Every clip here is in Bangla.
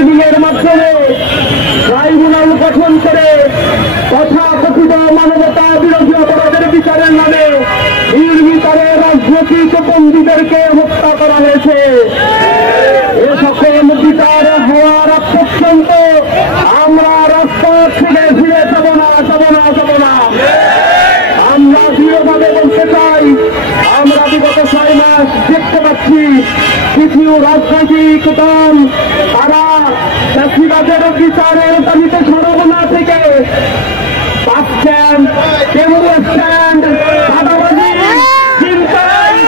মিটিংয়ের মাধ্যমে ট্রাইব্যুনাল গঠন করে তথাকথিত মানবতা বিরোধী অপরাধের বিচারের নামে নির্বিচারে রাজনৈতিক বন্দীদেরকে হত্যা করা হয়েছে। এ সকল বিচার হওয়ার আগ পর্যন্ত আমরা রাজপথ থেকে ফিরে যাব না। আমরা দৃঢ়ভাবে বলতে চাই, আমরা বিগত 6 মাস দেখতে পাচ্ছি কিছু রাজনৈতিক দল তারা চাষিবাদের বিচারের দাবিতে সরবনা থেকে বাস স্ট্যান্ড, টেম্পো স্ট্যান্ড, দাদাবাজি, চিন্তায়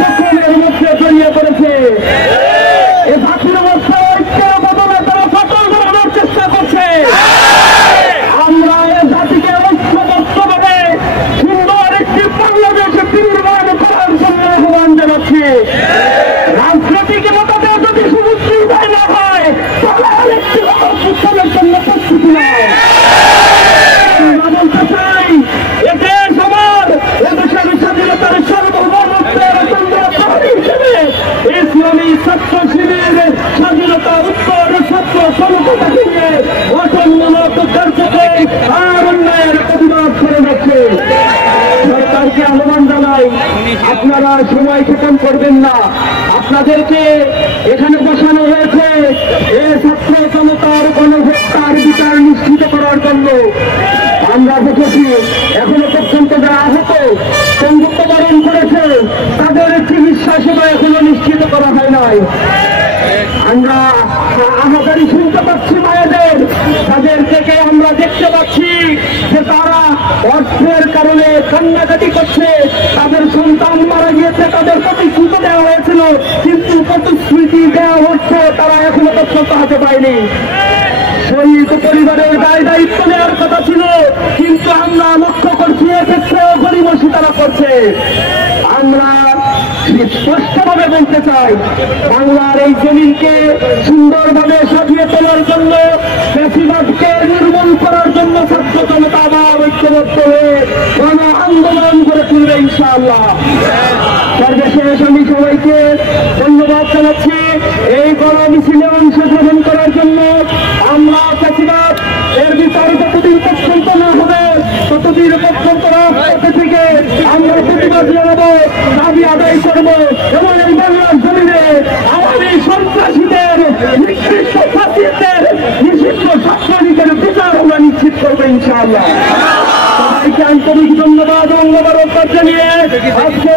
সকলের মধ্যে জড়িয়ে পড়েছে। এ জাতির অবস্থা ঐক্যের বদলে তারা সকল ধরনের চেষ্টা করছে। আমরা এ জাতিকে ঐক্যবদ্ধভাবে সুন্দর একটি বাংলাদেশ নির্মাণ করার জন্য আহ্বান জানাচ্ছি। রাজনৈতিক মতামত যদি সুবিধায় না হয় তাহলে আরেকটি উৎসবের জন্য প্রস্তুতি নয়। আমরা বলতে চাই, এদেশ আমার, এদেশের স্বাধীনতার সার্বভৌমত্বের কেন্দ্রস্থল হিসেবে ইসলামী ছাত্র শিবির স্বাধীনতা উত্তর ছাত্র জনতাকে নিয়ে গঠনমূলক কার্যক্রমে আর অন্যায়ের প্রতিবাদ করে যাচ্ছে। সরকারকে আহ্বান জানাই, আপনারা সময় ক্ষেপণ করবেন না। আপনাদেরকে এখানে বসানো হয়েছে এই ছাত্র জনতার গণহত্যার বিচার নিশ্চিত করার জন্য। আমরা দেখেছি এখনো পর্যন্ত যারা আহত বন্ধুত্ব বরণ করেছে তাদের চিকিৎসা সেবা এখনো নিশ্চিত করা হয় নাই। আমরা আহাজারি শুনতে পাচ্ছি মায়েদের, তাদের থেকে আমরা দেখতে পাচ্ছি যে তারা অর্থের কারণে কান্নাকাটি করছে। তাদের সন্তান মারা গিয়েছে, তাদের প্রতিশ্রুতি দেওয়া হয়েছিল, কিন্তু প্রতিশ্রুতি দেওয়া হচ্ছে তারা এখনো পর্যন্ত হাতে পায়নি। শহীদ পরিবারের দায়িত্ব নেওয়ার কথা ছিল, কিন্তু আমরা লক্ষ্য করছি এক্ষেত্রেও গরিবসী তারা করছে। আমরা স্পষ্টভাবে বলতে চাই, বাংলার এই জমিনকে সুন্দরভাবে সাজিয়ে তোলার জন্য, বেশিরভাগকে নির্মূল করার জন্য ছাত্র জনতা আবার ঐক্যবদ্ধ হয়ে গণ আন্দোলন করে তুলবে ইনশাআল্লাহ। সর্বশেষ আমি সবাইকে ধন্যবাদ জানাচ্ছি এই গণ মিছিলে অংশগ্রহণ করার জন্য। আমরা চাষিবাদ এর বিচার যতদিন পর্যন্ত না হবে ততদিন পর্যন্ত রাজপথে থেকে আমরা প্রতিবাদ জানাবো, দাবি আদায় করবো এবং এই বাংলার জমিনে আওয়ামী সন্ত্রাসীদের, নিকৃষ্ট ফাঁসিদের, নিষিদ্ধ ছাত্রলীগের বিচার আমরা নিশ্চিত করবো ইনশাআল্লাহ। সবাইকে আন্তরিক ধন্যবাদ ও মোবারকবাদ জানিয়ে আজকে